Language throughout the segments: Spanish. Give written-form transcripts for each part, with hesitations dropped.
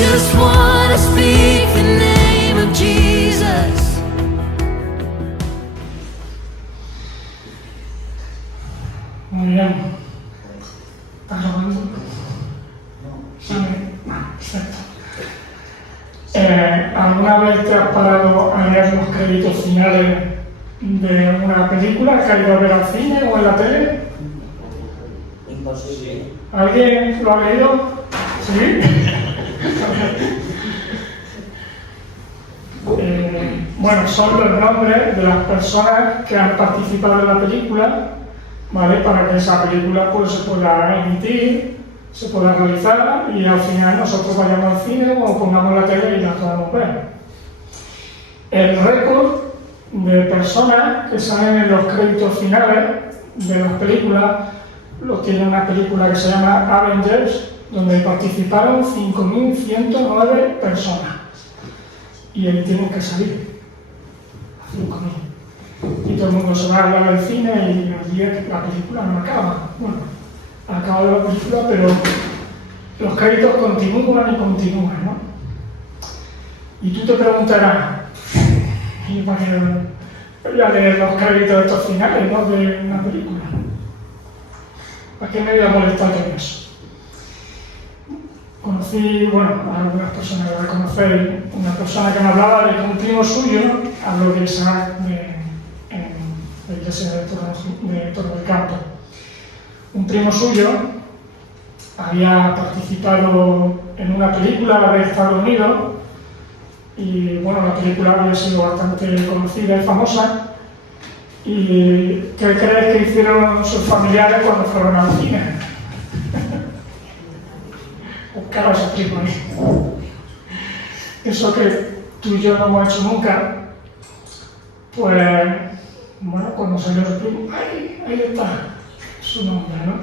just wanna speak the name of Jesus. Muy bien. ¿Estás grabando? Sí. Perfecto. ¿Alguna vez te has parado a leer los créditos finales de una película que ha ido a ver al cine o en la tele? Imposible. ¿Alguien lo ha leído? ¿Sí? Bueno, son los nombres de las personas que han participado en la película, ¿vale? Para que esa película pues, se pueda emitir, se pueda realizar y al final nosotros vayamos al cine o pongamos la tele y la podamos ver. El récord de personas que salen en los créditos finales de las películas lo tiene una película que se llama Avengers, donde participaron 5.109 personas. Y ahí tienen que salir. 5.000. Y todo el mundo se va a hablar del cine y allí la película no acaba. Bueno, acaba la película, pero los créditos continúan y continúan, ¿no? Y tú te preguntarás, ¿y para qué voy a leer los créditos de estos finales, ¿no? De una película? ¿Para qué me voy a molestar con eso? Conocí, bueno, a algunas personas que la conocéis, una persona que me hablaba de que un primo suyo, habló de Isaac en la iglesia de Torre del Campo. Un primo suyo había participado en una película de Estados Unidos y, bueno, la película había sido bastante conocida y famosa. ¿Y qué crees que hicieron sus familiares cuando fueron al cine? Buscar a su primo ahí. Eso que tú y yo no hemos hecho nunca, pues, bueno, cuando salió su primo, ahí está su nombre, ¿no?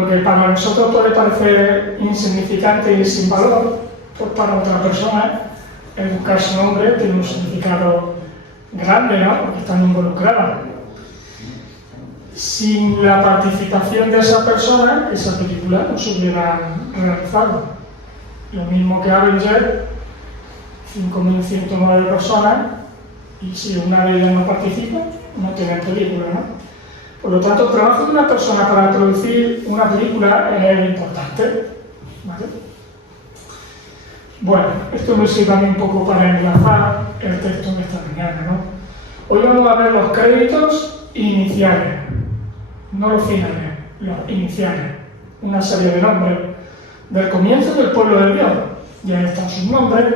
Lo que para nosotros puede parecer insignificante y sin valor, pues para otra persona, el buscar su nombre tiene un significado grande, ¿no? Porque están involucradas. Sin la participación de esa persona, esa película no se hubiera realizado. Lo mismo que Avengers, 5.109 personas, y si una de ellas no participa, no tiene película, ¿no? Por lo tanto, el trabajo de una persona para producir una película es importante, ¿vale? Bueno, esto me sirve a mí un poco para enlazar el texto de esta mañana, ¿no? Hoy vamos a ver los créditos iniciales, no los finales, los iniciales. Una serie de nombres del comienzo del pueblo de Dios. Ya están sus nombres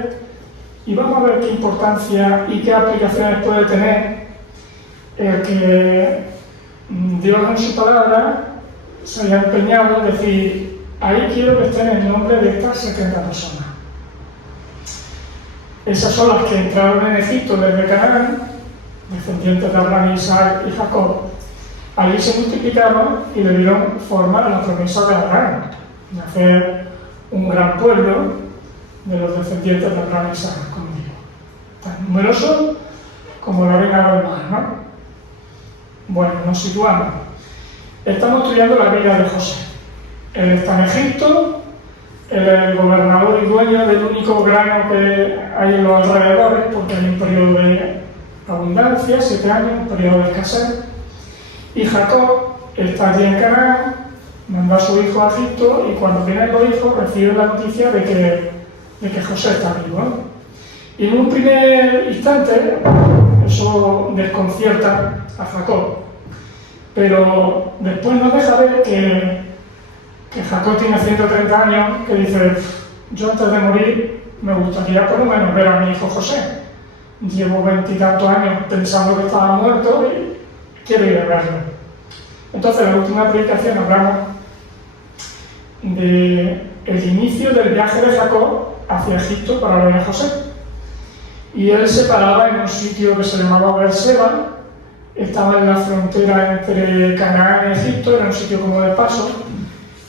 y vamos a ver qué importancia y qué aplicaciones puede tener el que Dios en su palabra se haya empeñado en decir: ahí quiero que estén el nombre de estas 70 personas. Esas son las que entraron en Egipto desde Canaán, descendientes de Abraham, Isaac y Jacob. Allí se multiplicaron y le dieron forma a la promesa de Abraham, de hacer un gran pueblo de los descendientes de Abraham y Isaac, como digo. Tan numerosos como la arena del mar, ¿no? Bueno, nos situamos. Estamos estudiando la vida de José. Él está en Egipto, él es el gobernador y dueño del único grano que hay en los alrededores, porque hay un periodo de abundancia, 7 años, un periodo de escasez. Y Jacob está allí en Canaán, manda a su hijo a Egipto y cuando vienen los hijos recibe la noticia de que José está vivo, ¿no? Y en un primer instante eso desconcierta a Jacob, pero después nos deja ver que Jacob tiene 130 años, que dice: yo antes de morir me gustaría por lo menos ver a mi hijo José. Llevo 20 y tantos años pensando que estaba muerto y quiero ir a verlo. Entonces, en la última predicación hablamos del inicio del viaje de Jacob hacia Egipto para ver a José. Y él se paraba en un sitio que se llamaba Beerseba, estaba en la frontera entre Canaán y Egipto, era un sitio como de paso,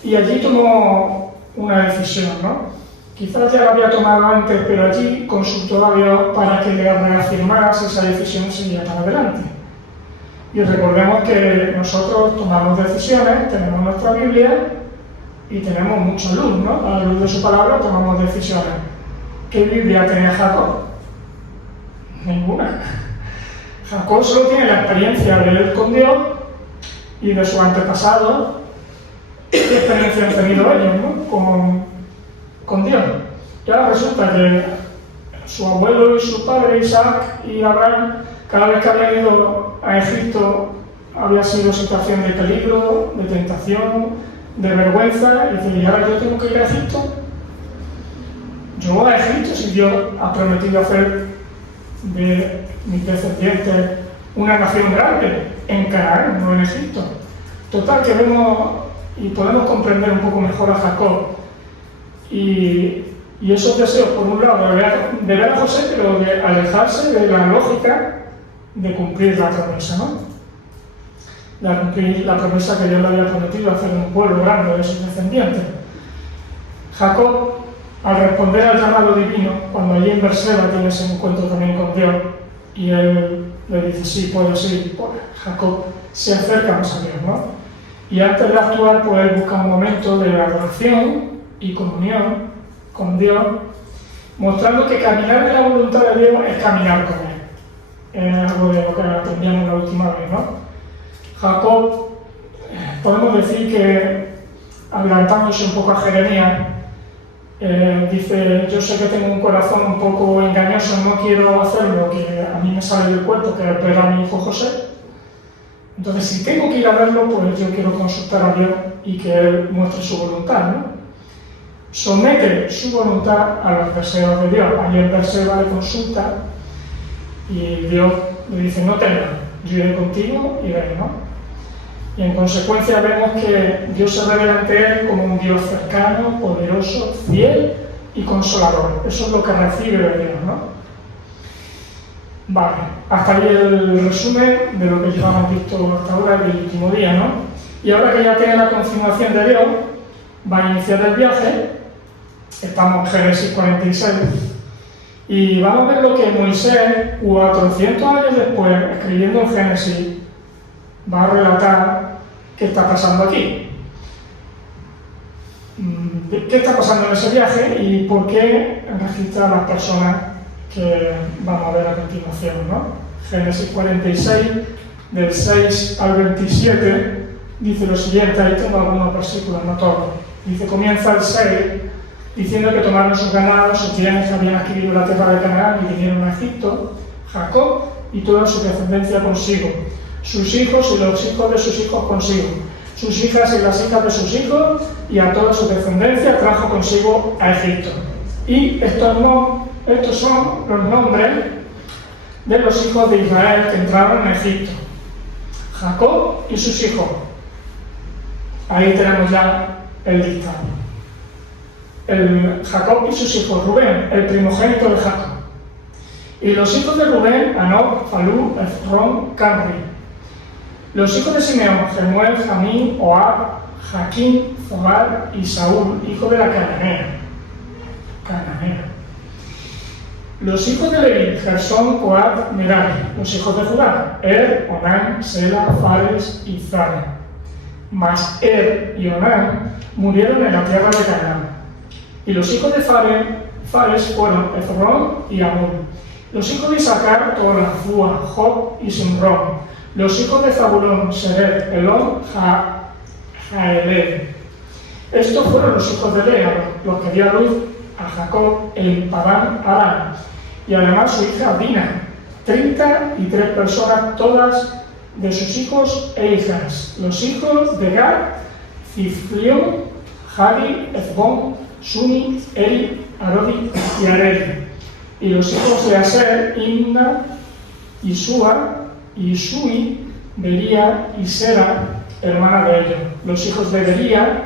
y allí tomó una decisión, ¿no? Quizás ya la había tomado antes, pero allí consultó a Dios para que le reafirmara si esa decisión seguía para adelante. Y recordemos que nosotros tomamos decisiones, tenemos nuestra Biblia y tenemos mucha luz, ¿no? A la luz de su palabra tomamos decisiones. ¿Qué Biblia tenía Jacob? Ninguna. Jacob solo tiene la experiencia de él con Dios y de sus antepasados. ¿Qué experiencia han tenido ellos, ¿no? con Dios? Y ahora resulta que su abuelo y su padre, Isaac y Abraham, cada vez que habían ido a Egipto, había sido situación de peligro, de tentación, de vergüenza, y dice, ¿y ahora yo tengo que ir a Egipto? Yo voy a Egipto si Dios ha prometido hacer de mis descendientes una nación grande en Canaán, no en Egipto. Total, que vemos y podemos comprender un poco mejor a Jacob y esos deseos, por un lado, de ver a José, pero de alejarse de la lógica de cumplir la promesa, ¿no? De cumplir la promesa que Dios le había prometido, hacer un pueblo grande de sus descendientes. Jacob, al responder al llamado divino, cuando allí en Berseba tiene ese encuentro también con Dios, y él le dice, sí, puedes ir, pues Jacob se acerca más a Dios, ¿no? Y antes de actuar, pues él busca un momento de adoración y comunión con Dios, mostrando que caminar en la voluntad de Dios es caminar con Él. Es algo de lo que aprendíamos la última vez, ¿no? Jacob, podemos decir que, adelantándose un poco a Jeremías, dice, yo sé que tengo un corazón un poco engañoso, no quiero hacer lo que a mí me sale del cuerpo, que es ver a mi hijo José. Entonces, si tengo que ir a verlo, pues yo quiero consultar a Dios y que Él muestre su voluntad, ¿no? Somete su voluntad a los deseos de Dios. Allí en Berseba le consulta y Dios le dice, no temas, yo iré contigo y veré, ¿no? Y en consecuencia vemos que Dios se revela ante él como un Dios cercano, poderoso, fiel y consolador. Eso es lo que recibe de Dios, ¿no? Vale, hasta ahí el resumen de lo que llevamos visto hasta ahora del último día, ¿no? Y ahora que ya tiene la confirmación de Dios, va a iniciar el viaje. Estamos en Génesis 46 y vamos a ver lo que Moisés, 400 años después, escribiendo en Génesis, va a relatar qué está pasando aquí. ¿Qué está pasando en ese viaje y por qué registra a las personas que vamos a ver a continuación, ¿no? Génesis 46, del 6 al 27, dice lo siguiente, ahí tengo algunos versículos, no todos. Dice, comienza el 6, diciendo que tomaron sus ganados, sus bienes que habían adquirido la tierra de Canaán y vinieron a Egipto, Jacob y toda su descendencia consigo, sus hijos y los hijos de sus hijos consigo, sus hijas y las hijas de sus hijos, y a toda su descendencia trajo consigo a Egipto. Y estos son los nombres de los hijos de Israel que entraron en Egipto. Jacob y sus hijos. Ahí tenemos ya el listado. Jacob y sus hijos, Rubén, el primogénito de Jacob. Y los hijos de Rubén, Anoc, Falú, Efrón, Carri. Los hijos de Simeón, Jemuel, Jamín, Ohad, Jaquín, Zobar y Saúl, hijo de la cananea. Los hijos de Leví, Gersón, Coat, Merari. Los hijos de Judá, Onán, Sela, Fares y Zara. Mas y Onán murieron en la tierra de Canaán. Y los hijos de Fares fueron Efrón y Amón. Los hijos de Isaacar, Tola, Fua, Job y Simrón. Los hijos de Zabulón, Seret, Elón, Jaelel. Estos fueron los hijos de Lea, los que dio a luz a Jacob en Padán Aram. Y además su hija Dina, 33 personas, todas de sus hijos e hijas. Los hijos de Gad, Ziflión, Jari, Ezbón, Suni, Eri, Arodi y Areli. Y los hijos de Aser, Imna, Isua, Isui, Bería y Sera, hermana de ellos. Los hijos de Bería,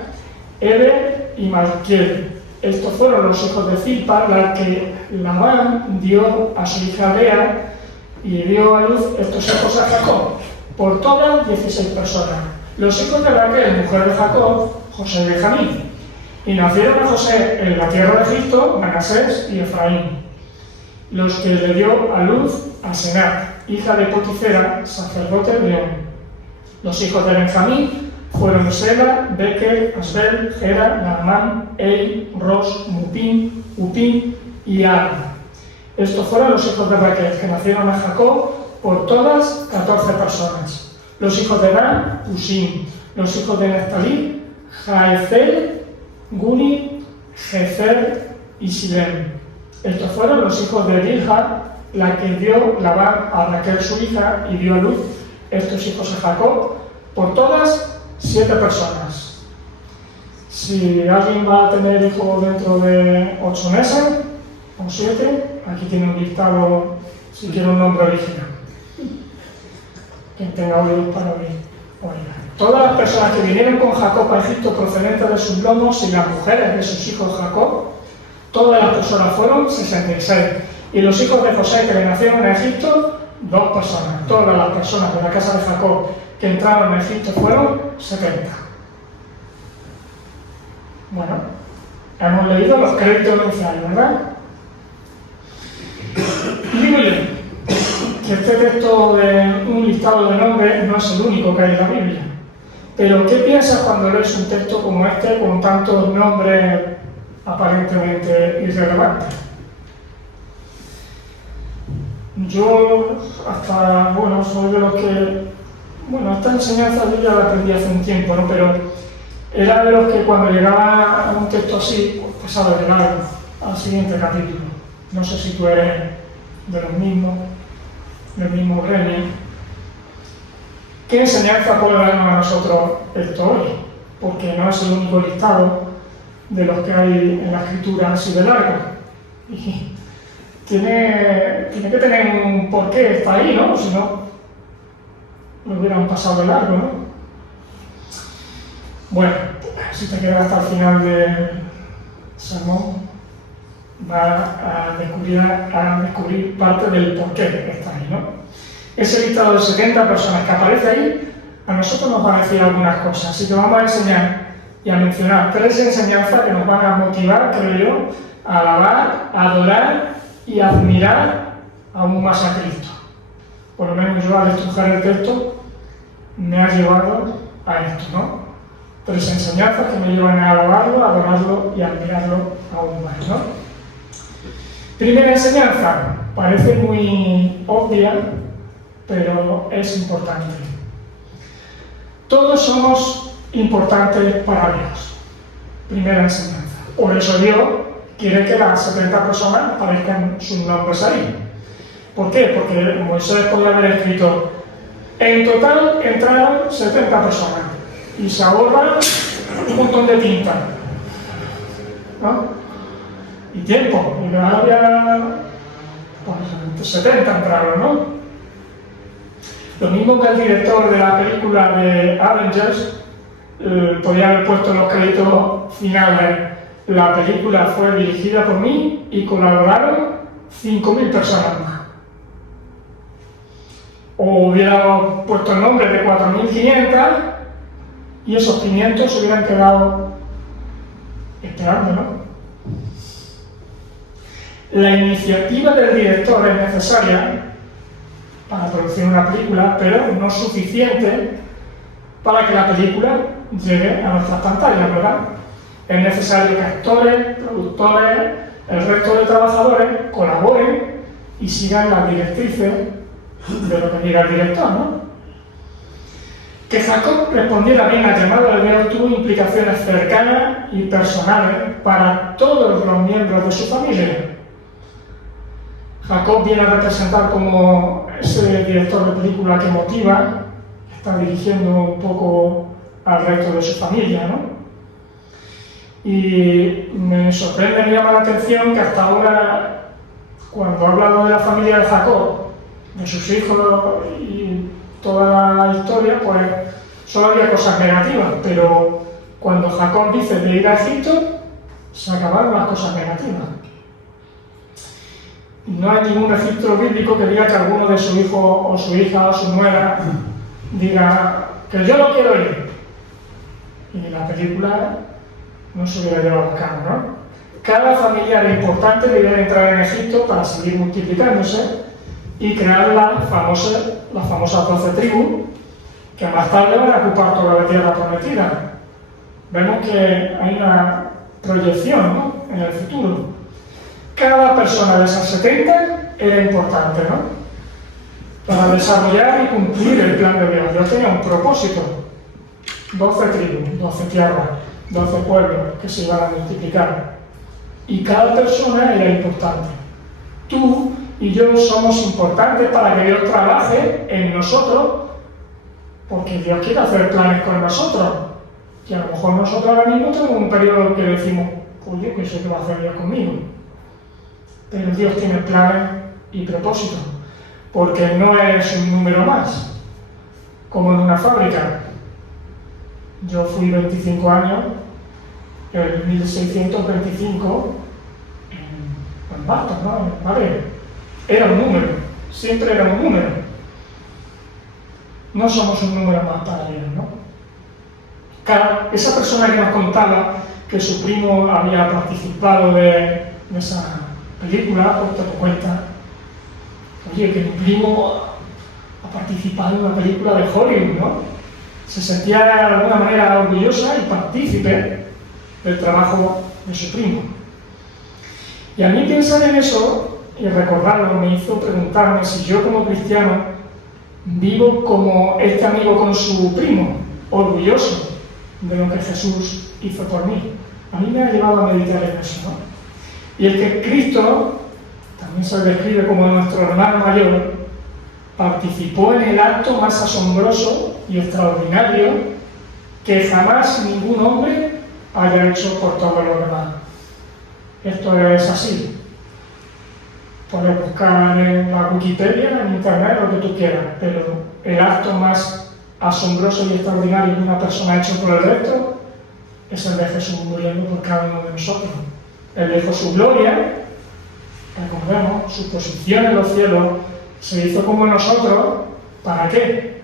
Eder y Malquiel. Estos fueron los hijos de Zilpa, la que Labán dio a su hija Lea y dio a luz estos hijos a Jacob. Por todas 16 personas. Los hijos de Raquel, mujer de Jacob, José y Benjamín. Y nacieron a José en la tierra de Egipto, Manasés y Efraín. Los que le dio a luz a Senat, hija de Potifera, sacerdote de On. Los hijos de Benjamín, fueron Sela, Beker, Asbel, Gera, Naamán, Ei, Ros, Mupim, Upim y Ar. Estos fueron los hijos de Raquel, que nacieron a Jacob, por todas 14 personas. Los hijos de Dan, Usim. Los hijos de Neftalí, Jaezel, Guni, Jezer y Silem. Estos fueron los hijos de Bilha, la que dio Labán a Raquel su hija y dio a luz estos hijos a Jacob, por todas 7 personas. Si alguien va a tener hijos dentro de 8 meses o 7, aquí tiene un listado si quiere un nombre original. Quien tenga oídos para oír. Todas las personas que vinieron con Jacob a Egipto procedentes de sus lomos y las mujeres de sus hijos Jacob, todas las personas fueron 66. Y los hijos de José que le nacieron en Egipto, 2 personas. Todas las personas de la casa de Jacob que entraron en Egipto fueron 70. Bueno, hemos leído los créditos iniciales, ¿verdad? Y digo yo que este texto de un listado de nombres no es el único que hay en la Biblia. Pero ¿qué piensas cuando lees un texto como este con tantos nombres aparentemente irrelevantes? Yo soy de los que, esta enseñanza yo ya la aprendí hace un tiempo, ¿no? Pero era de los que cuando llegaba a un texto así, pues pasaba de largo al siguiente capítulo. No sé si tú eres de los mismos, del mismo gremio. ¿Qué enseñanza puede darnos a nosotros esto hoy? Porque no es el único listado de los que hay en la Escritura así de largo. Y tiene que tener un porqué, está ahí, ¿no? Si no, lo hubieran pasado de largo, ¿no? Bueno, si te quedas hasta el final del sermón, vas a descubrir parte del porqué que está ahí, ¿no? Ese listado de 70 personas que aparece ahí, a nosotros nos van a decir algunas cosas. Así que vamos a enseñar y a mencionar 3 enseñanzas que nos van a motivar, creo yo, a alabar, a adorar y a admirar aún más a Cristo. Por lo menos yo al estrujar el texto me ha llevado a esto, ¿no? 3 enseñanzas que me llevan a alabarlo, a adorarlo y a admirarlo aún más, ¿no? Primera enseñanza, parece muy obvia, pero es importante. Todos somos importantes para Dios. Primera enseñanza. Por eso Dios quiere que las 70 personas aparezcan sus nombres ahí. ¿Por qué? Porque Moisés podría haber escrito: en total entraron 70 personas y se ahorra un montón de tinta, ¿no? Y tiempo, y había 70 entraron, ¿no? Lo mismo que el director de la película de Avengers podía haber puesto en los créditos finales: la película fue dirigida por mí y colaboraron 5.000 personas más. O hubiera puesto el nombre de 4.500 y esos 500 se hubieran quedado esperando, ¿no? La iniciativa del director es necesaria para producir una película, pero no suficiente para que la película llegue a nuestras pantallas, ¿verdad? Es necesario que actores, productores, el resto de trabajadores colaboren y sigan las directrices de lo que diga el director, ¿no? Que Jacob respondiera bien al llamado de Dios tuvo implicaciones cercanas y personales para todos los miembros de su familia. Jacob viene a representar como ese director de película que motiva, está dirigiendo un poco al resto de su familia, ¿no? Y me sorprende, me llama la atención que hasta ahora, cuando ha hablado de la familia de Jacob, de sus hijos y toda la historia, pues solo había cosas negativas, pero cuando Jacob dice de ir a Egipto, se acabaron las cosas negativas. No hay ningún registro bíblico que diga que alguno de su hijo o su hija o su nuera diga que yo no quiero ir. Y la película no se hubiera llevado a cabo, ¿no? Cada familiar importante debía entrar en Egipto para seguir multiplicándose y crear las famosas 12 tribus que más tarde van a ocupar toda la tierra prometida. Vemos que hay una proyección, ¿no?, en el futuro. Cada persona de esas 70 era importante, ¿no?, para desarrollar y cumplir el plan de Dios. Dios tenía un propósito. 12 tribus, 12 tierras, 12 pueblos que se iban a multiplicar. Y cada persona era importante. Tú y yo somos importantes para que Dios trabaje en nosotros, porque Dios quiere hacer planes con nosotros. Y a lo mejor nosotros ahora mismo tenemos un periodo que decimos, pues yo qué sé qué va a hacer Dios conmigo. Pero Dios tiene planes y propósitos, porque no es un número más, como en una fábrica. Yo fui 25 años, en 1625, en Bastos, ¿no?, en Madrid. Era un número, siempre era un número. No somos un número más para Dios, ¿no? Esa persona que nos contaba que su primo había participado de esa película, pues te das cuenta, oye, que mi primo ha participado en una película de Hollywood, ¿no? Se sentía de alguna manera orgullosa y partícipe del trabajo de su primo. Y a mí pensar en eso y recordarlo me hizo preguntarme si yo como cristiano vivo como este amigo con su primo, orgulloso de lo que Jesús hizo por mí. A mí me ha llevado a meditar en eso, ¿no? Y el que Cristo, también se describe como nuestro hermano mayor, participó en el acto más asombroso y extraordinario que jamás ningún hombre haya hecho por todos los demás. Esto es así. Puedes buscar en la Wikipedia, en internet, lo que tú quieras, pero el acto más asombroso y extraordinario que una persona ha hecho por el resto es el de Jesús muriendo por cada uno de nosotros. Él dejó su gloria, recordemos, su posición en los cielos, se hizo como nosotros. ¿Para qué?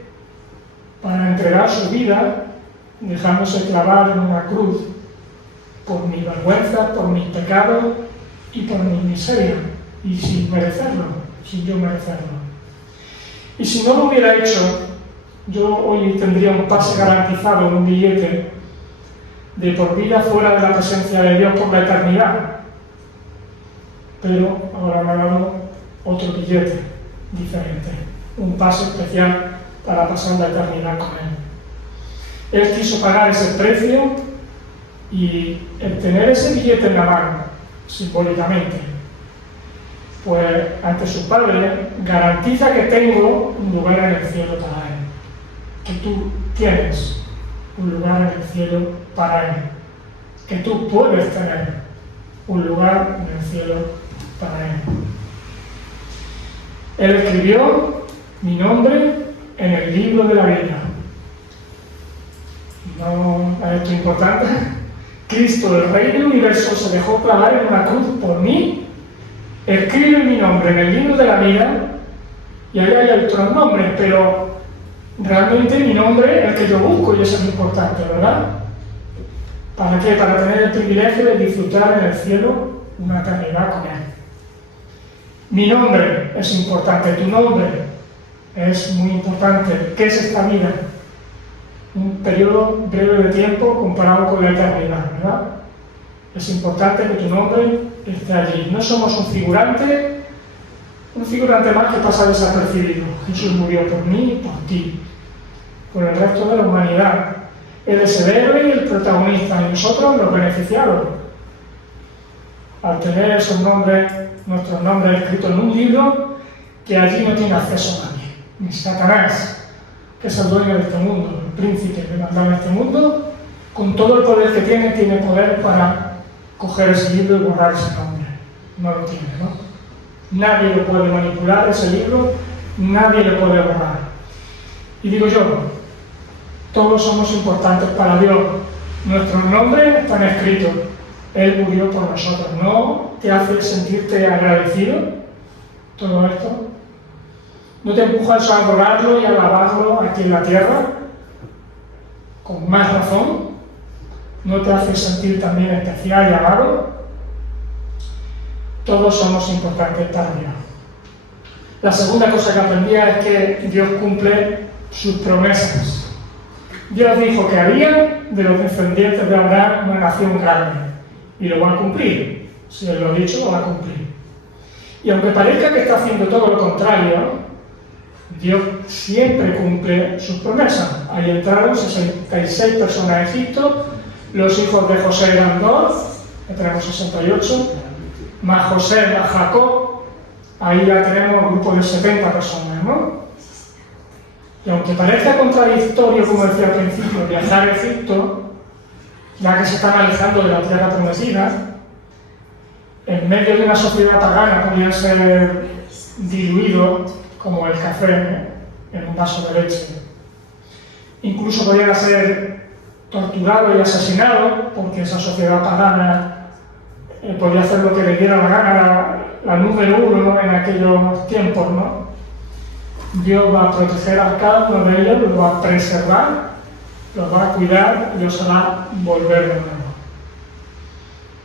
Para entregar su vida, dejándose clavar en una cruz por mi vergüenza, por mis pecados y por mi miseria, y sin merecerlo, sin yo merecerlo. Y si no lo hubiera hecho, yo hoy tendría un pase garantizado, un billete de por vida fuera de la presencia de Dios por la eternidad. Pero ahora me ha dado otro billete diferente, un pase especial para pasar la eternidad con Él. Él quiso pagar ese precio y el tener ese billete en la mano, simbólicamente, pues ante su Padre garantiza que tengo un lugar en el cielo para Él, que tú tienes un lugar en el cielo para Él, que tú puedes tener un lugar en el cielo para Él. Él escribió mi nombre en el libro de la vida. ¿No es esto importante? Cristo, el Rey del Universo, se dejó clavar en una cruz por mí, escribe mi nombre en el libro de la vida, y ahí hay otros nombres, pero realmente mi nombre es el que yo busco y eso es importante, ¿verdad? ¿Para qué? Para tener el privilegio de disfrutar en el cielo una eternidad con Él. Mi nombre es importante, tu nombre es muy importante. ¿Qué es esta vida? Un periodo breve de tiempo comparado con la eternidad, ¿verdad? Es importante que tu nombre esté allí. No somos un figurante más que pasa desapercibido. Jesús murió por mí y por ti, por el resto de la humanidad. Él es el héroe y el protagonista, y nosotros los beneficiados. Al tener esos nombres, nuestros nombres escritos en un libro que allí no tiene acceso a nadie, ni Satanás, que es el dueño de este mundo, el príncipe que manda en este mundo, con todo el poder que tiene poder para coger ese libro y borrar ese nombre. No lo tiene, ¿no? Nadie lo puede manipular, ese libro, nadie lo puede borrar. Y digo yo, todos somos importantes para Dios. Nuestros nombres están escritos. Él murió por nosotros. ¿No te hace sentirte agradecido todo esto? ¿No te empujas a adorarlo y a alabarlo aquí en la tierra? Con más razón. ¿No te hace sentir también especial y amado? Todos somos importantes para Dios. La segunda cosa que aprendía es que Dios cumple sus promesas. Dios dijo que haría de los descendientes de Abraham una nación grande, y lo va a cumplir. Si Él lo ha dicho, lo va a cumplir. Y aunque parezca que está haciendo todo lo contrario, Dios siempre cumple sus promesas. Ahí entraron 66 personas a Egipto, los hijos de José eran 2, ya tenemos 68, más José, más Jacob, ahí ya tenemos un grupo de 70 personas, ¿no? Y aunque parezca contradictorio, como decía al principio, viajar a Egipto, ya que se están alejando de la tierra prometida, en medio de una sociedad pagana podían ser diluidos como el café en un vaso de leche. Incluso podían ser torturados y asesinados, porque esa sociedad pagana podía hacer lo que le diera la gana, la número uno en aquellos tiempos, ¿no? Dios va a proteger a cada uno de ellos, los va a preservar, los va a cuidar y los hará volver de nuevo.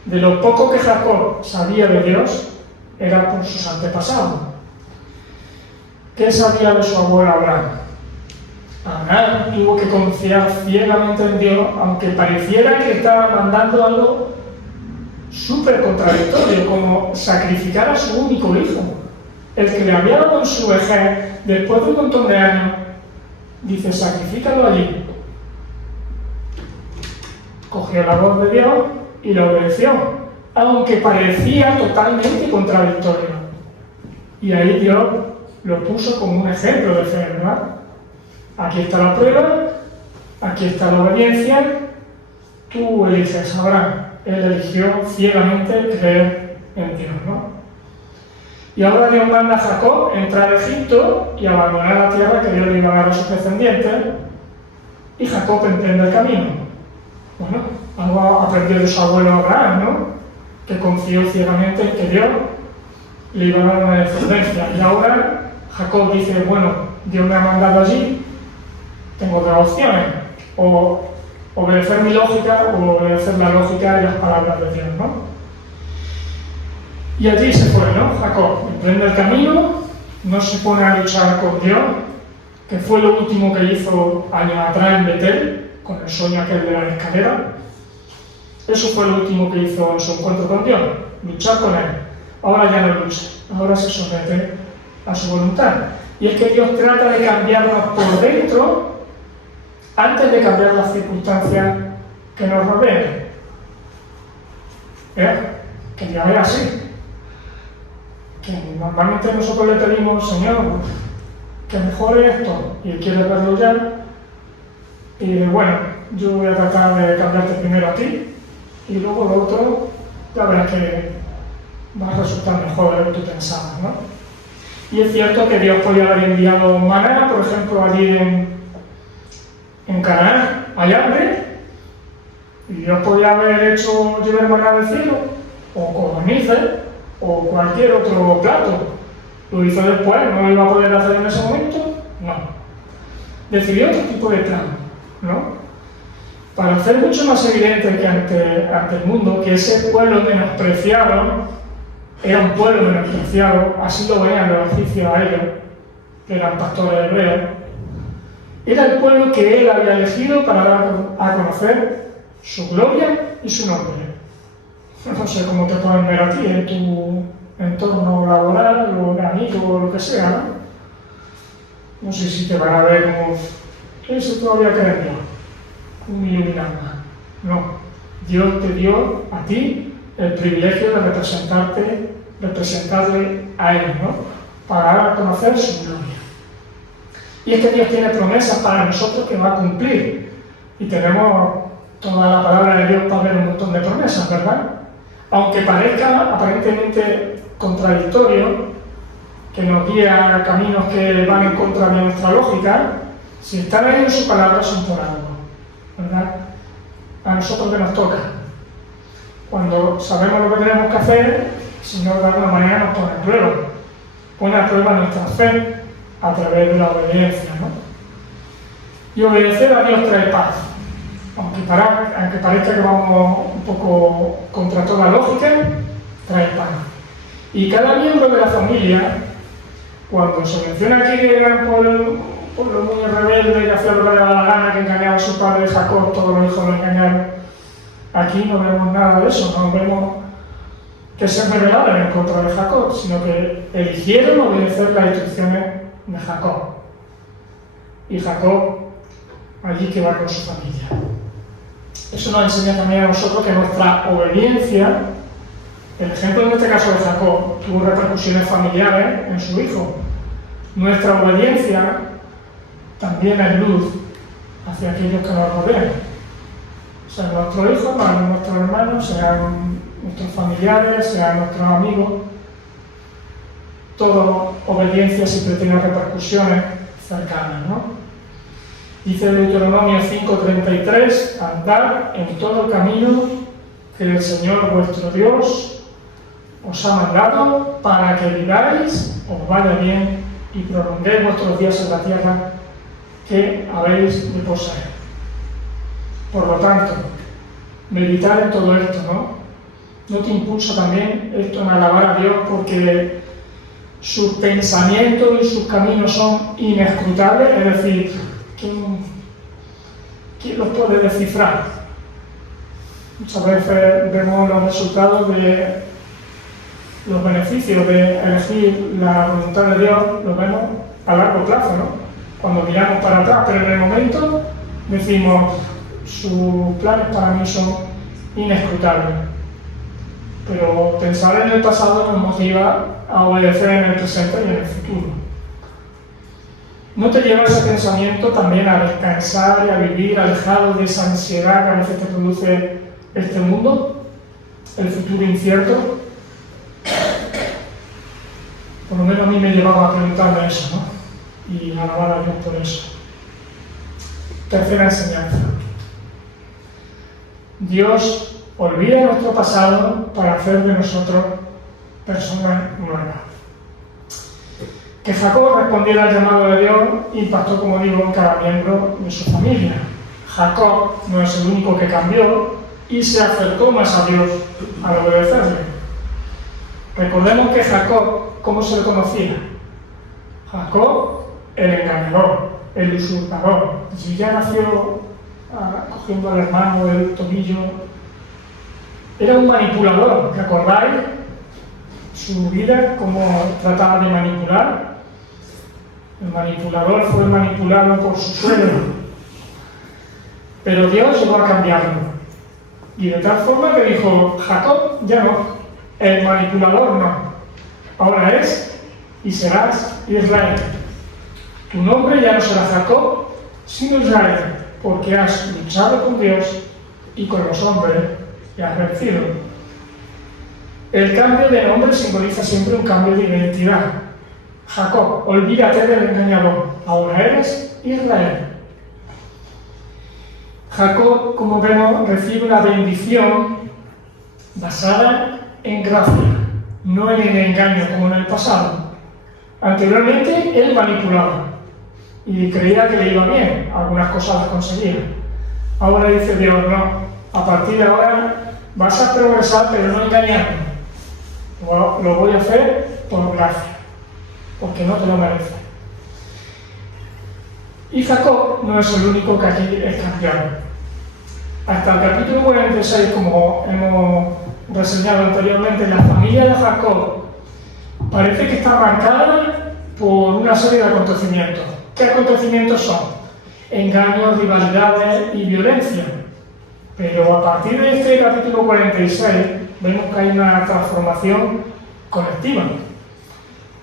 De lo poco que Jacob sabía de Dios era por sus antepasados. ¿Qué sabía de su abuelo Abraham? Abraham tuvo que confiar ciegamente en Dios, aunque pareciera que estaba mandando algo súper contradictorio, como sacrificar a su único hijo, el que le había dado en su vejez, después de un montón de años. Dice, sacrifícalo allí. Cogió la voz de Dios y lo obedeció, aunque parecía totalmente contradictorio. Y ahí Dios lo puso como un ejemplo de fe, ¿verdad? Aquí está la prueba, aquí está la obediencia, tú eliges, Abraham. Él eligió ciegamente creer en Dios, ¿no? Y ahora Dios manda a Jacob entrar a Egipto y abandonar la tierra que Dios le iba a dar a sus descendientes, y Jacob emprende el camino. Bueno, algo aprendió de su abuelo Abraham, ¿no? Que confió ciegamente en que Dios le iba a dar una descendencia. Y ahora Jacob dice, bueno, Dios me ha mandado allí, tengo dos opciones, o obedecer mi lógica o obedecer la lógica y las palabras de Dios, ¿no? Y allí se fue, ¿no? Jacob emprende el camino, no se pone a luchar con Dios, que fue lo último que hizo años atrás en Betel, con el sueño aquel de la escalera. Eso fue lo último que hizo en su encuentro con Dios, luchar con Él. Ahora ya no lucha, ahora se somete a su voluntad. Y es que Dios trata de cambiarnos por dentro antes de cambiar las circunstancias que nos rodean. Que ya es así. Que normalmente nosotros le pedimos, Señor, que mejore esto, y Él quiere verlo ya. Y bueno, yo voy a tratar de cambiarte primero a ti, y luego lo otro, ya verás que va a resultar mejor de lo que tú pensabas, ¿no? Y es cierto que Dios podía haber enviado maná, por ejemplo, allí en Canaán hay hambre, y Dios podía haber hecho llover maná del cielo, o codornices, o cualquier otro plato. Lo hizo después, no lo iba a poder hacer en ese momento, no. Decidió otro tipo de plan, ¿no? Para hacer mucho más evidente que ante el mundo que ese pueblo menospreciado era un pueblo menospreciado, así lo veían los egipcios a ellos, que eran pastores hebreos, era el pueblo que Él había elegido para dar a conocer su gloria y su nombre. No sé cómo te pueden ver a ti en tu entorno laboral o de amigos o lo que sea, ¿no? No sé si te van a ver como, eso todavía cree Dios, un iluminado. No, Dios te dio a ti el privilegio de representarle a Él, ¿no? Para dar a conocer su gloria. Y es que Dios tiene promesas para nosotros que va a cumplir. Y tenemos toda la palabra de Dios para ver un montón de promesas, ¿verdad? Aunque parezca aparentemente contradictorio, que nos guía a caminos que van en contra de nuestra lógica, si están ahí en su palabra son por algo, ¿verdad? A nosotros que nos toca. Cuando sabemos lo que tenemos que hacer, el Señor de alguna manera nos pone a prueba nuestra fe a través de la obediencia, ¿no? Y obedecer a Dios trae paz. Aunque parezca que vamos un poco contra toda lógica, trae paz. Y cada miembro de la familia, cuando se menciona aquí que eran pueblo muy rebelde que hacía lo que le daba la gana, que engañaba a su padre Jacob, todos los hijos lo engañaron. Aquí no vemos nada de eso, no vemos que se rebelaran en contra de Jacob, sino que eligieron obedecer las instrucciones de Jacob. Y Jacob allí que va con su familia. Eso nos enseña también a nosotros que nuestra obediencia, el ejemplo en este caso de Jacob, tuvo repercusiones familiares en su hijo. Nuestra obediencia también es luz hacia aquellos que nos rodean. Sean nuestros hijos, sean nuestros hermanos, sean nuestros familiares, sean nuestros amigos. Toda obediencia siempre tiene repercusiones cercanas, ¿no? Dice Deuteronomio 5:33, andad en todo el camino que el Señor vuestro Dios os ha mandado para que viváis, os vaya bien y prolonguéis vuestros días en la tierra que habéis de poseer. Por lo tanto, meditar en todo esto, ¿no? ¿No te impulsa también esto en alabar a Dios porque sus pensamientos y sus caminos son inescrutables? Es decir, ¿quién los puede descifrar? Muchas veces vemos los resultados de los beneficios de elegir la voluntad de Dios, los vemos a largo plazo, ¿no? Cuando miramos para atrás, pero en el momento decimos, sus planes para mí son inescrutables. Pero pensar en el pasado nos motiva a obedecer en el presente y en el futuro. ¿No te lleva ese pensamiento también a descansar y a vivir alejado de esa ansiedad que a veces te produce este mundo? El futuro incierto. Por lo menos a mí me llevaba a preguntarme eso, ¿no? Y alabar a Dios por eso. Tercera enseñanza. Dios olvida nuestro pasado para hacer de nosotros personas nuevas. Que Jacob respondiera al llamado de Dios impactó, como digo, en cada miembro de su familia. Jacob no es el único que cambió y se acercó más a Dios al obedecerle. Recordemos que Jacob, ¿cómo se le conocía? Jacob, el engañador, el usurpador. Si ya nació cogiendo al hermano del tobillo, era un manipulador. ¿Recordáis su vida, cómo trataba de manipular? El manipulador fue manipulado por su suegro, pero Dios llegó a cambiarlo. Y de tal forma que dijo, Jacob ya no, el manipulador no, ahora es y serás Israel. Tu nombre ya no será Jacob, sino Israel, porque has luchado con Dios y con los hombres y has vencido. El cambio de nombre simboliza siempre un cambio de identidad. Jacob, olvídate del engañador, ahora eres Israel. Jacob, como vemos, recibe una bendición basada en gracia, no en el engaño como en el pasado. Anteriormente él manipulaba y creía que le iba bien, algunas cosas las conseguía. Ahora dice Dios, no, a partir de ahora vas a progresar pero no engañando. Lo voy a hacer por gracia, porque no te lo mereces. Y Jacob no es el único que aquí es cambiado. Hasta el capítulo 46, como hemos reseñado anteriormente, la familia de Jacob parece que está marcada por una serie de acontecimientos. ¿Qué acontecimientos son? Engaños, rivalidades y violencia. Pero a partir de este capítulo 46 vemos que hay una transformación colectiva.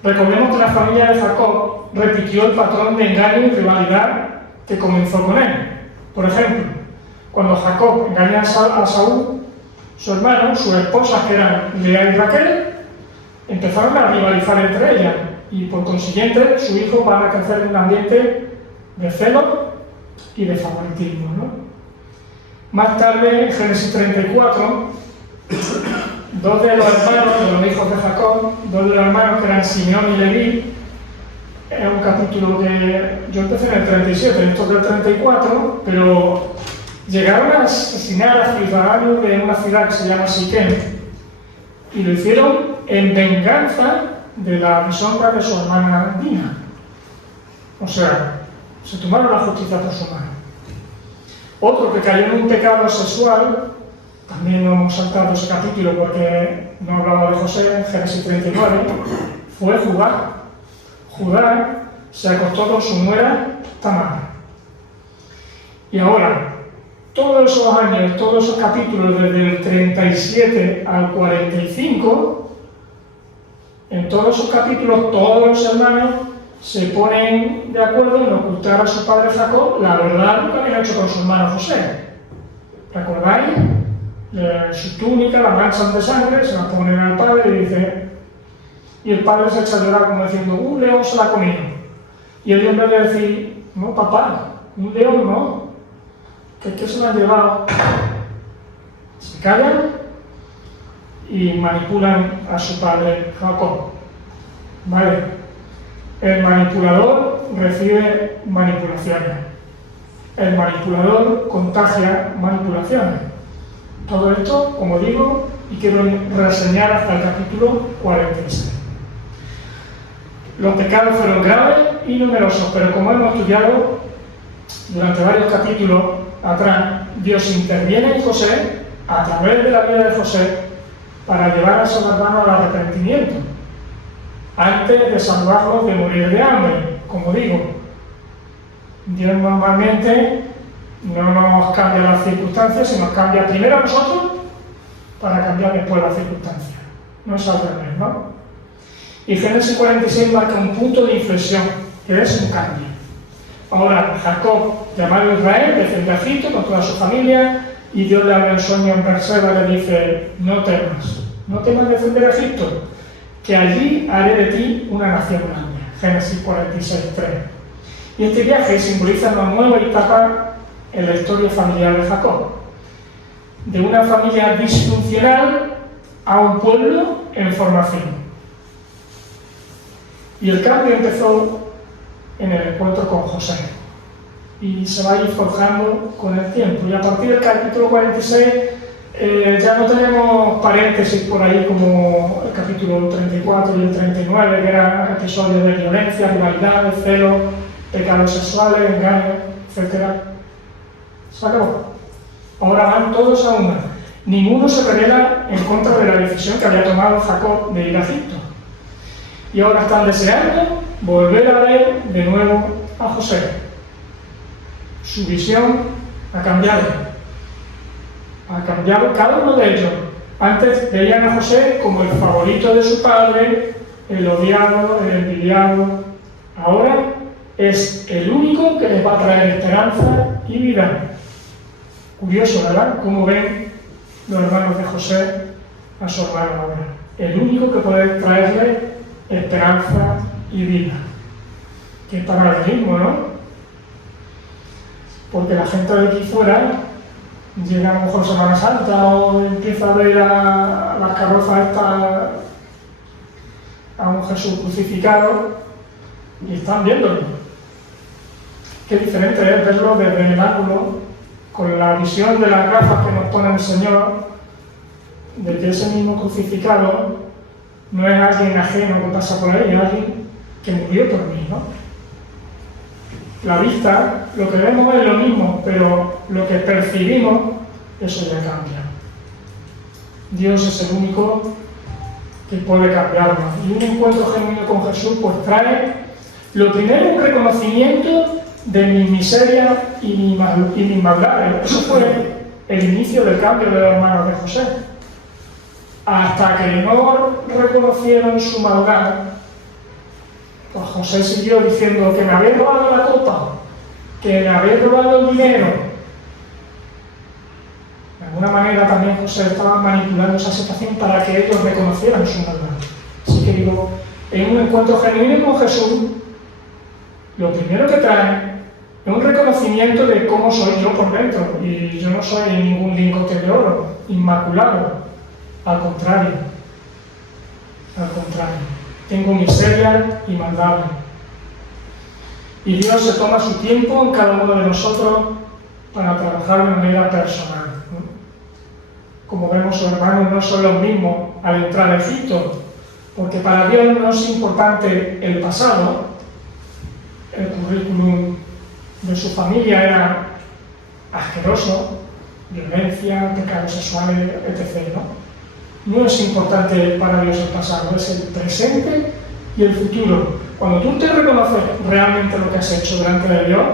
Recordemos que la familia de Jacob repitió el patrón de engaño y rivalidad que comenzó con él. Por ejemplo, cuando Jacob engaña a Saúl, su hermano, sus esposas, que eran Lea y Raquel, empezaron a rivalizar entre ellas y por consiguiente sus hijos van a crecer en un ambiente de celo y de favoritismo, ¿no? Más tarde, en Génesis 34, dos de los hermanos, de los hijos de Jacob, dos de los hermanos que eran Simeón y Leví, es un capítulo que yo empecé en el 37, esto es del 34, pero llegaron a asesinar a ciudadanos de una ciudad que se llama Siquem y lo hicieron en venganza de la deshonra de su hermana Dina. O sea, se tomaron la justicia por su mano. Otro que cayó en un pecado sexual, también no hemos saltado ese capítulo porque no hablaba de José, en Génesis 39, fue Judá. Judá se acostó con su nuera Tamar. Y ahora, todos esos años, todos esos capítulos, desde el 37 al 45, en todos esos capítulos, todos los hermanos se ponen de acuerdo en ocultar a su padre Jacob la verdad de lo que habían hecho con su hermano José. ¿Recordáis? Su túnica, la manchan de sangre, se la ponen al padre y dice, y el padre se echa a llorar como diciendo, un león se la ha comido. Y él en vez de decir, no papá, un león no, que se lo han llevado. Se callan y manipulan a su padre Jacob. ¿Vale? El manipulador recibe manipulaciones. El manipulador contagia manipulaciones. Todo esto, como digo, y quiero reseñar hasta el capítulo 46. Los pecados fueron graves y numerosos, pero como hemos estudiado durante varios capítulos atrás, Dios interviene en José a través de la vida de José para llevar a esos hermanos al arrepentimiento, antes de salvarlos de morir de hambre. Como digo, Dios normalmente no nos cambia las circunstancias, sino nos cambia primero a nosotros para cambiar después las circunstancias. No es al revés, ¿no? Y Génesis 46 marca un punto de inflexión, que es un cambio. Ahora, Jacob, llamado Israel, desciende a Egipto con toda su familia, y Dios le habla en sueño en Berseba y le dice, no temas descender a Egipto, que allí haré de ti una nación grande. Génesis 46, 3. Y este viaje simboliza una nueva etapa en la historia familiar de Jacob. De una familia disfuncional a un pueblo en formación. Y el cambio empezó en el encuentro con José. Y se va a ir forjando con el tiempo. Y a partir del capítulo 46 ya no tenemos paréntesis por ahí como el capítulo 34 y el 39, que eran episodios de violencia, rivalidad, celos, pecados sexuales, engaños, etc. Se acabó. Ahora van todos a una. Ninguno se revela en contra de la decisión que había tomado Jacob de ir a Egipto. Y ahora están deseando volver a ver de nuevo a José. Su visión ha cambiado. Ha cambiado cada uno de ellos. Antes veían a José como el favorito de su padre, el odiado, el envidiado. Ahora es el único que les va a traer esperanza y vida. Curioso, ¿verdad? Cómo ven los hermanos de José a su hermano ahora. El único que puede traerle esperanza y vida. Qué paralelismo, ¿no? Porque la gente de aquí fuera llega a lo mejor Semana Santa o empieza a ver a las carrozas estas, a un Jesús crucificado, y están viéndolo. Qué diferente es verlo desde el ángulo, con la visión de las gafas que nos pone el Señor, de que ese mismo crucificado no es alguien ajeno que pasa por ahí, es alguien que murió por mí, ¿no? La vista, lo que vemos es lo mismo, pero lo que percibimos, eso ya cambia. Dios es el único que puede cambiarnos. Y un encuentro genuino con Jesús pues trae, lo primero, un reconocimiento de mi miseria y mis maldades. Eso fue el inicio del cambio de los hermanos de José. Hasta que no reconocieron su maldad, pues José siguió diciendo que me habéis robado la copa, que me habéis robado el dinero. De alguna manera también José estaba manipulando esa situación para que ellos reconocieran su maldad. Así que digo, en un encuentro genuino con Jesús, lo primero que trae es un reconocimiento de cómo soy yo por dentro. Y yo no soy ningún lingote de oro, inmaculado. Al contrario. Tengo miseria y maldad. Y Dios se toma su tiempo en cada uno de nosotros para trabajar de manera personal. Como vemos, sus hermanos no son los mismos al entrar a Egipto, porque para Dios no es importante el pasado, el currículum de su familia era asqueroso, violencia, pecados sexuales, etc., ¿no? No es importante para Dios el pasado, es el presente y el futuro. Cuando tú te reconoces realmente lo que has hecho delante de Dios,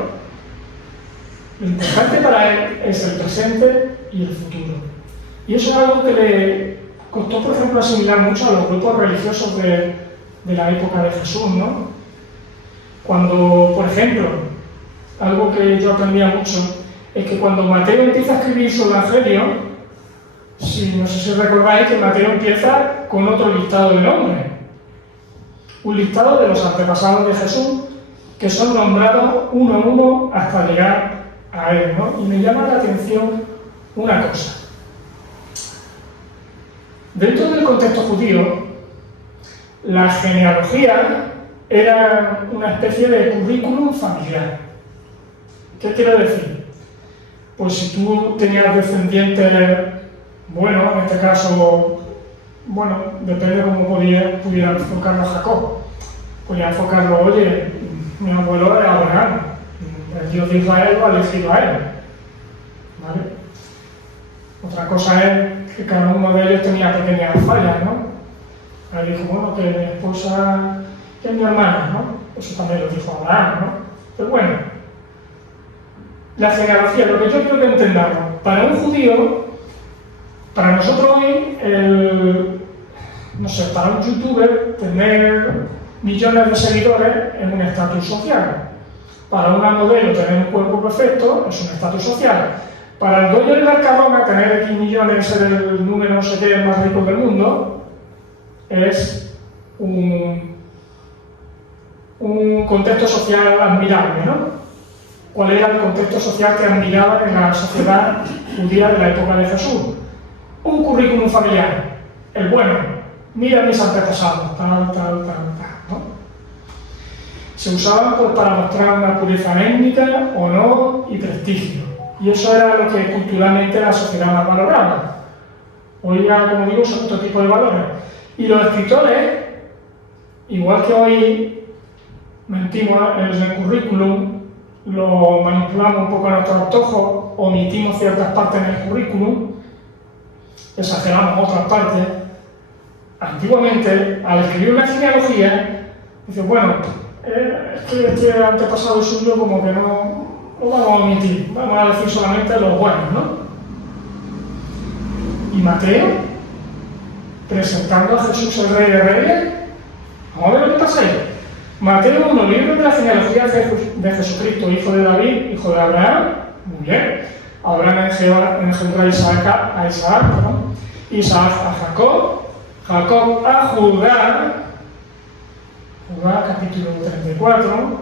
lo importante para Él es el presente y el futuro. Y eso es algo que le costó, por ejemplo, asimilar mucho a los grupos religiosos de la época de Jesús, ¿no? Cuando, por ejemplo, algo que yo aprendía mucho, es que cuando Mateo empieza a escribir su evangelio, no sé si recordáis que Mateo empieza con otro listado de nombres. Un listado de los antepasados de Jesús, que son nombrados uno a uno hasta llegar a él, ¿no? Y me llama la atención una cosa. Dentro del contexto judío, la genealogía era una especie de currículum familiar. ¿Qué quiero decir? Pues si tú tenías descendientes, bueno, en este caso, bueno, depende de cómo pudiera enfocarlo Jacob. Podía enfocarlo, oye, mi abuelo era Abraham, el Dios de Israel lo ha elegido a él, ¿vale? Otra cosa es que cada uno de ellos tenía pequeñas fallas, ¿no? Ahí dijo, bueno, que mi esposa, que es mi hermana, ¿no? Eso también lo dijo Abraham, ¿no? Pero bueno, la genealogía, lo que yo quiero que entendamos, para un judío, para nosotros hoy, no sé, para un youtuber, tener millones de seguidores es un estatus social. Para una modelo, tener un cuerpo perfecto es un estatus social. Para el dueño de Mercadona, tener X millones, ser el número no sé qué más rico del mundo, es un contexto social admirable, ¿no? ¿Cuál era el contexto social que admiraban en la sociedad judía de la época de Jesús? Un currículum familiar, el bueno, mira mis antepasados, tal, ¿no? Se usaban para mostrar una pureza étnica, honor y prestigio. Y eso era lo que culturalmente la sociedad más valoraba. Hoy ya, como digo, son otro tipo de valores. Y los escritores, igual que hoy mentimos en el currículum, lo manipulamos un poco a nuestro antojo, omitimos ciertas partes en el currículum, exageramos otras partes. Antiguamente, al escribir una genealogía, dice, bueno, es que este antepasado suyo como que no vamos a omitir, vamos a decir solamente los buenos, ¿no? Y Mateo, presentando a Jesús el Rey de Reyes, vamos a ver lo que pasa ahí. Mateo 1, libro de la genealogía de Jesucristo, hijo de David, hijo de Abraham, muy bien. Abraham engendró a Isaac, ¿no? Isaac a Jacob, Jacob a Judá, capítulo 34,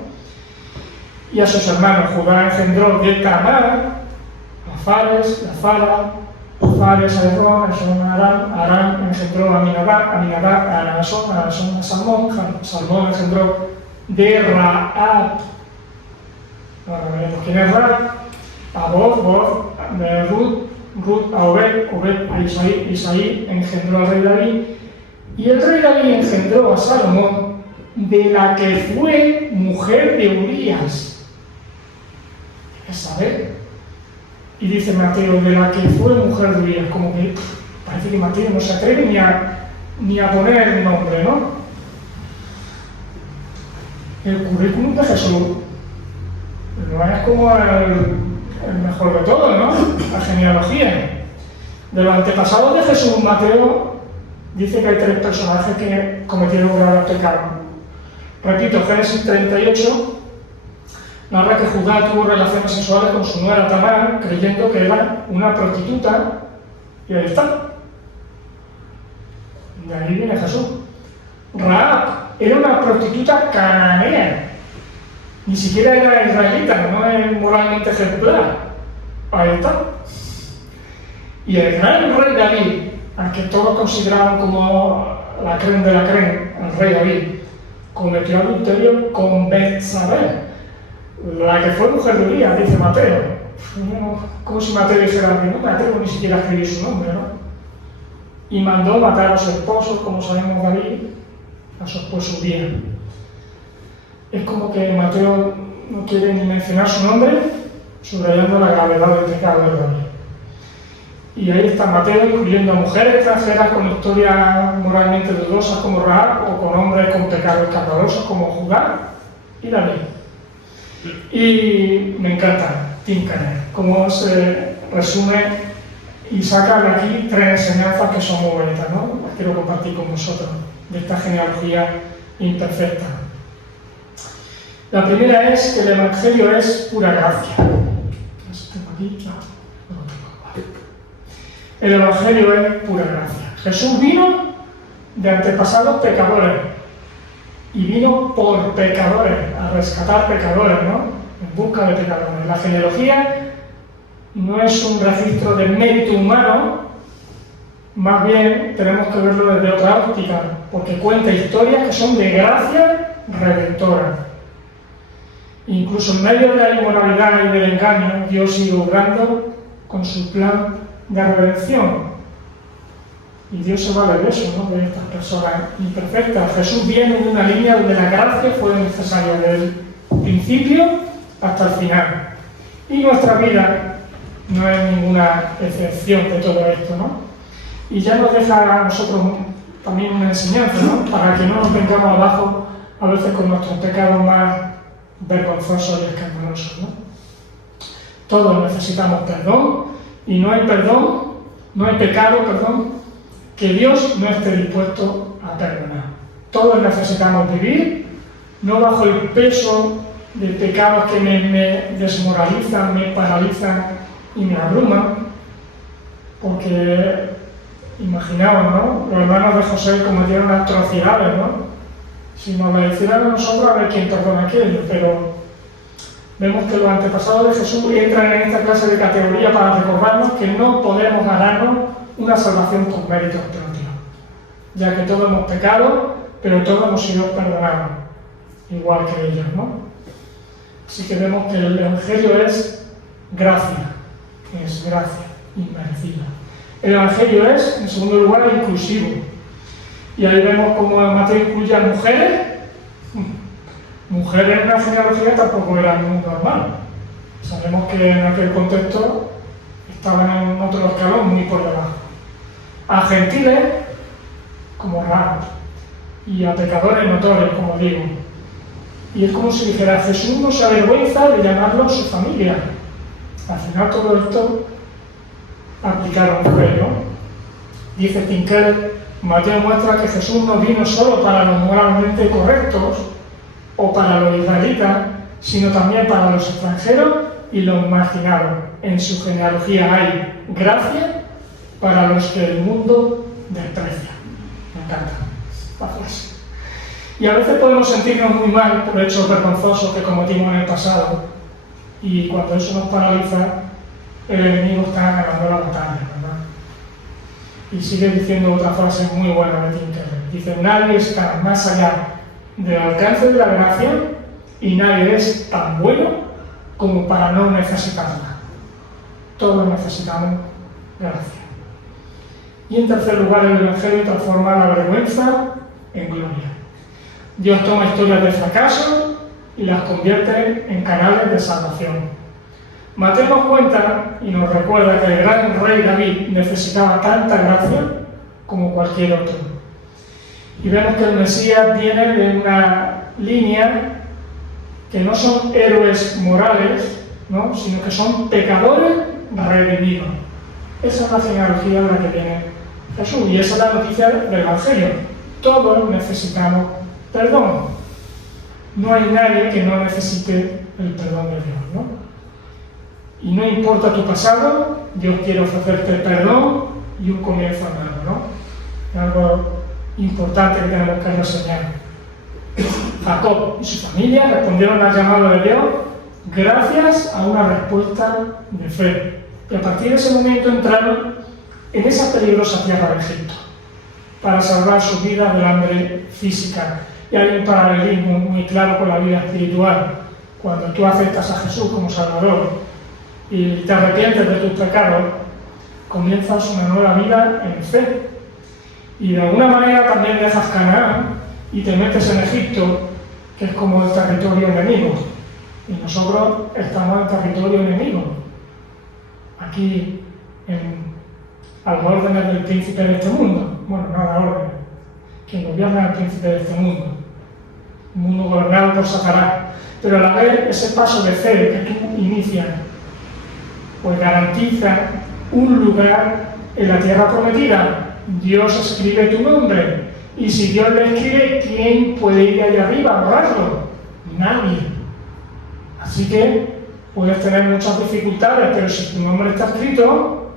y a sus hermanos. Judá engendró de Tamar, a Fares, a Zara, Fares a Hezrón, Hezrón a Aram engendró a Aminadab a Naasón, Naasón a Salmón, Salmón engendró de Raab, ahora veremos quién es Raab, a Boz, de Ruth a Obed a Isaí engendró al rey David, y el rey David engendró a Salomón, de la que fue mujer de Urías. ¿Qué saber? Y dice Mateo, de la que fue mujer de Urías, como que parece que Mateo no se atreve ni a poner el nombre, ¿no? El currículum de Jesús no es como el mejor de todos, ¿no? La genealogía. De los antepasados de Jesús, Mateo dice que hay 3 personajes que cometieron graves pecados. Repito, Génesis 38 narra que Judá tuvo relaciones sexuales con su nuera Tamar, creyendo que era una prostituta, y ahí está. De ahí viene Jesús. Raab era una prostituta cananea, ni siquiera era israelita, no es moralmente ejemplar. Ahí está. Y el gran rey David, al que todos consideraban como la creen de la creen, el rey David, cometió adulterio con Betsabé, la que fue mujer de Urías, dice Mateo. Como si Mateo dijera, no me atrevo ni siquiera a escribir su nombre, ¿no? Y mandó matar a su esposo, como sabemos David, a su esposo Urías. Es como que Mateo no quiere ni mencionar su nombre, subrayando la gravedad del pecado del hombre. Y ahí está Mateo incluyendo a mujeres extranjeras con historias moralmente dudosas como Rahab o con hombres con pecados escandalosos como Judá y David. Y me encanta Tim Keller, cómo se resume y saca de aquí 3 enseñanzas que son muy bonitas, ¿no? Las quiero compartir con vosotros, de esta genealogía imperfecta. La primera es que el Evangelio es pura gracia. El Evangelio es pura gracia. Jesús vino de antepasados pecadores y vino por pecadores, a rescatar pecadores, ¿no? En busca de pecadores. La genealogía no es un registro de mérito humano, más bien tenemos que verlo desde otra óptica, porque cuenta historias que son de gracia redentora. Incluso en medio de la inmoralidad y del engaño, Dios sigue obrando con su plan de redención. Y Dios se vale de eso, ¿no? De estas personas imperfectas. Jesús viene en una línea donde la gracia fue necesaria desde el principio hasta el final. Y nuestra vida no es ninguna excepción de todo esto, ¿no? Y ya nos deja a nosotros también una enseñanza, ¿no? Para que no nos vengamos abajo a veces con nuestros pecados más vergonzosos y escandalosos, ¿no? Todos necesitamos perdón y no hay perdón, no hay pecado, perdón, que Dios no esté dispuesto a perdonar. Todos necesitamos vivir, no bajo el peso de pecados que me desmoralizan, me paralizan y me abruman, porque imaginaos, ¿no? Los hermanos de José cometieron atrocidades, ¿no? Si nos lo hicieran a nosotros, a ver quién perdona aquello, pero vemos que los antepasados de Jesús entran en esta clase de categoría para recordarnos que no podemos ganarnos una salvación con méritos propios, ya que todos hemos pecado, pero todos hemos sido perdonados, igual que ellos, ¿no? Así que vemos que el Evangelio es gracia, inmerecida. El Evangelio es, en segundo lugar, inclusivo. Y ahí vemos cómo Mateo incluye a mujeres. Mujeres en la genealogía tampoco era muy normal. Sabemos que en aquel contexto estaban en otro escalón muy por debajo. A gentiles, como Rahab, y a pecadores notorios, como digo. Y es como si dijera, Jesús no se avergüenza de llamarlo su familia. Al final todo esto aplicaron fue, ¿no? Dice Tim Keller, Mateo muestra que Jesús no vino solo para los moralmente correctos o para los israelitas, sino también para los extranjeros y los marginados. En su genealogía hay gracia para los que el mundo desprecia. Me encanta la frase. Y a veces podemos sentirnos muy mal por hechos vergonzosos que cometimos en el pasado, y cuando eso nos paraliza, el enemigo está ganando la batalla, ¿verdad? Y sigue diciendo otra frase muy buena de Tim Keller. Dice, nadie está más allá del alcance de la gracia y nadie es tan bueno como para no necesitarla. Todos necesitamos gracia. Y en tercer lugar, el Evangelio transforma la vergüenza en gloria. Dios toma historias de fracaso y las convierte en canales de salvación. Mateo nos cuenta y nos recuerda que el gran rey David necesitaba tanta gracia como cualquier otro. Y vemos que el Mesías viene de una línea que no son héroes morales, ¿no? Sino que son pecadores redimidos. Esa es la genealogía de la que viene Jesús, y esa es la noticia del Evangelio. Todos necesitamos perdón. No hay nadie que no necesite el perdón de Dios, ¿no? Y no importa tu pasado, Dios quiere ofrecerte perdón y un comienzo nuevo, ¿no? Es algo importante que tenemos que reseñar. Jacob y su familia respondieron al llamado de Dios gracias a una respuesta de fe. Y a partir de ese momento entraron en esa peligrosa tierra de Egipto para salvar sus vidas del hambre física. Y hay un paralelismo muy claro con la vida espiritual. Cuando tú aceptas a Jesús como Salvador y te arrepientes de tus pecados, comienzas una nueva vida en fe. Y de alguna manera también dejas Canaán y te metes en Egipto, que es como el territorio enemigo. Y nosotros estamos en territorio enemigo, aquí a las órdenes del príncipe de este mundo. Bueno, no a la orden, quien gobierna es el príncipe de este mundo, un mundo gobernado por Satanás. Pero a la vez ese paso de fe que tú inicias, pues garantiza un lugar en la tierra prometida. Dios escribe tu nombre, y si Dios le escribe, ¿quién puede ir allá arriba a borrarlo? Nadie. Así que puedes tener muchas dificultades, pero si tu nombre está escrito,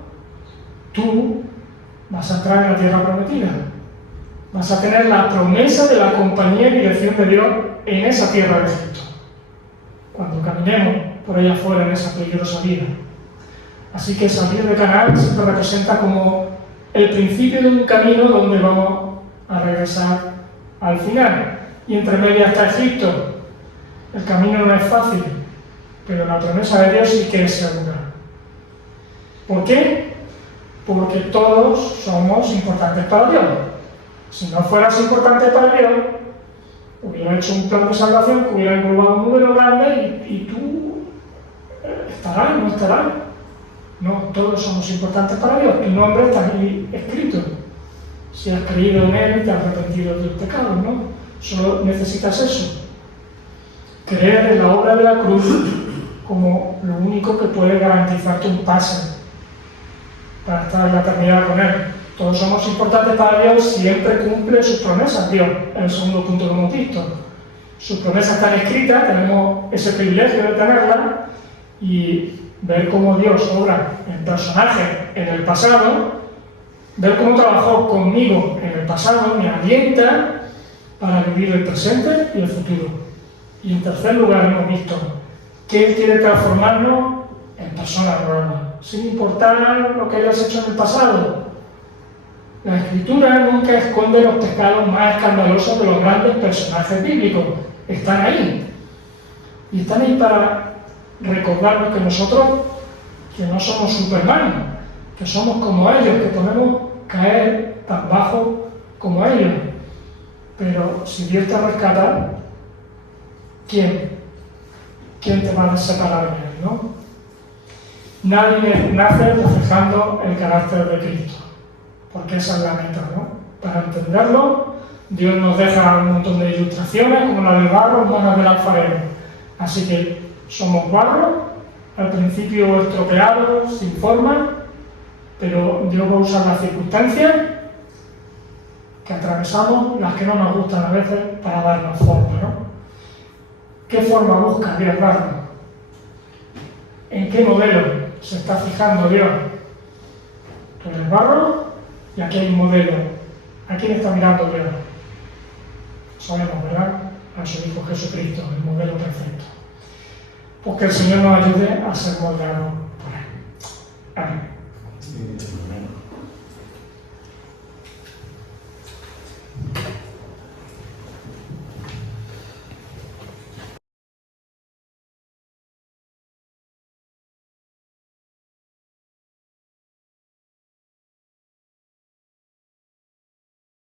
tú vas a entrar en la tierra prometida. Vas a tener la promesa de la compañía y dirección de Dios en esa tierra de Egipto, cuando caminemos por allá afuera en esa peligrosa vida. Así que salir de Canaán siempre representa como el principio de un camino donde vamos a regresar al final. Y entre medias está Egipto. El camino no es fácil, pero la promesa de Dios sí que es segura. ¿Por qué? Porque todos somos importantes para Dios. Si no fueras importante para Dios, hubiera hecho un plan de salvación que hubiera englobado un número grande y tú estarás, no estarás. No, todos somos importantes para Dios. Tu nombre está ahí escrito. Si has creído en Él, te has arrepentido de tus pecados, ¿no? Solo necesitas eso. Creer en la obra de la cruz como lo único que puede garantizarte un pase para estar en la eternidad con Él. Todos somos importantes para Dios, siempre cumple sus promesas, Dios. Es el segundo punto que hemos visto. Sus promesas están escritas, tenemos ese privilegio de tenerlas, y ver cómo Dios obra en personajes en el pasado, ver cómo trabajó conmigo en el pasado, me alienta para vivir el presente y el futuro. Y en tercer lugar hemos visto que Él quiere transformarnos en personas nuevas, sin importar lo que hayas hecho en el pasado. La Escritura nunca esconde los pecados más escandalosos de los grandes personajes bíblicos. Están ahí. Y están ahí para recordarnos que nosotros, que no somos Superman, que somos como ellos, que podemos caer tan bajo como ellos. Pero si Dios te rescata, ¿quién te va a separar de Él, no? Nadie nace reflejando el carácter de Cristo, porque esa es la meta, ¿no? Para entenderlo, Dios nos deja un montón de ilustraciones, como la del barro, manos del alfarero. Así que somos barro, al principio estropeados, sin forma, pero Dios va a usar las circunstancias que atravesamos, las que no nos gustan a veces, para darnos forma, ¿no? ¿Qué forma busca Dios darnos? ¿En qué modelo se está fijando Dios? Tú eres barro y aquí hay un modelo. ¿A quién está mirando Dios? Sabemos, ¿verdad? A su Hijo Jesucristo, el modelo perfecto. Pues que el Señor nos ayude a ser moldeados por Él. Amén.